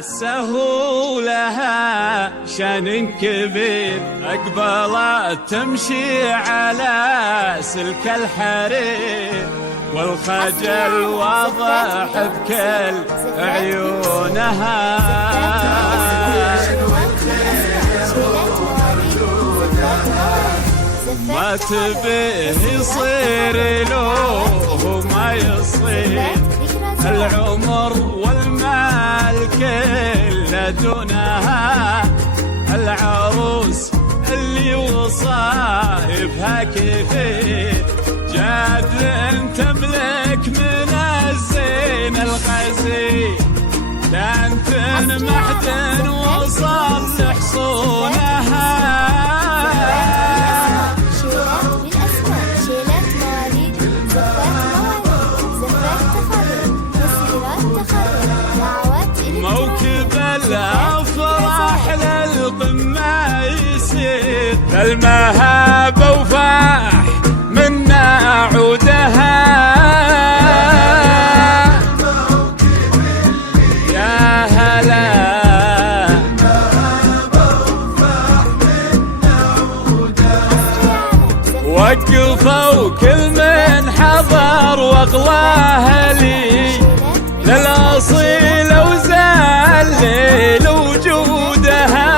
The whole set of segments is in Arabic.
سهولها شان كبير أقبلت تمشي على سلك الحرير، والخجل واضح بكل عيونها. ما تبيه يصير له ما يصير، العمر والمال كله دونها. العروس اللي وصايبها كثير، جاد تملك من الزين الغزير. تنتن محدن وصل حصونها. موكب الأفراح للقمة يسير، المهابة وفاح منا عودها. يا هلا وقفوا كل من حضر واغلاه لي، للأصيل وزال ليل وجودها.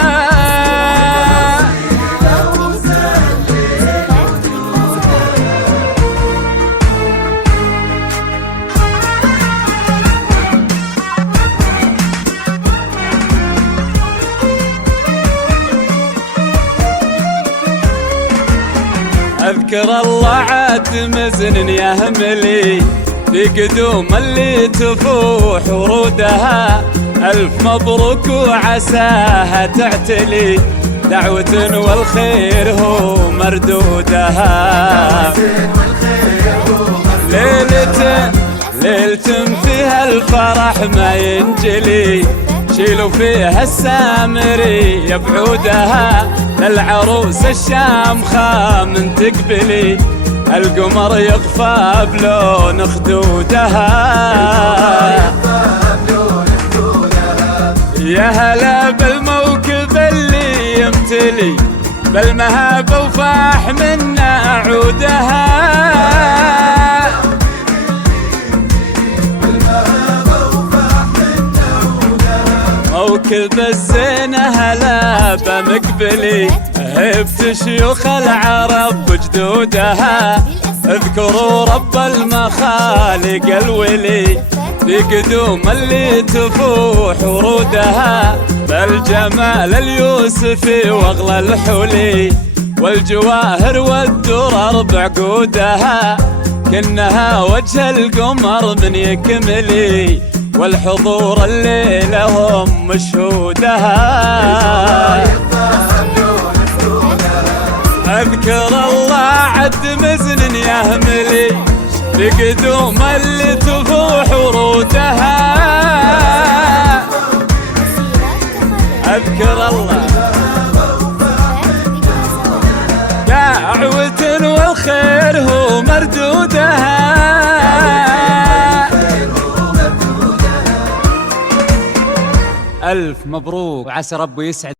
أذكر الله عاد مزن يهملي، في قدوم اللي تفوح ورودها. ألف مبروك وعساها تعتلي، دعوة والخير هو مردودها. ليلة فيها الفرح ما ينجلي، شيلوا فيها السامري يبعودها. للعروس الشامخة من تقبلي، القمر يقفى بلون خدودها. يا هلا بالموكب اللي يمتلي، بالمهابة وفاح منا عودها. موكب الزينة هلا بمقبلي، هبت شيوخ العرب وجدودها. اذكروا رب المخالق الولي، في قدوم اللي تفوح ورودها. بالجمال اليوسفي واغلى الحلي، والجواهر والدرر بعقودها. كنها وجه القمر من يكملي، والحضور اللي لهم مشهودها. أذكر الله عد مزن يهملي، بقدوم اللي تفوح ورودها. أذكر الله دعوة والخير هو مردودها. ألف مبروك وعسى ربه يسعد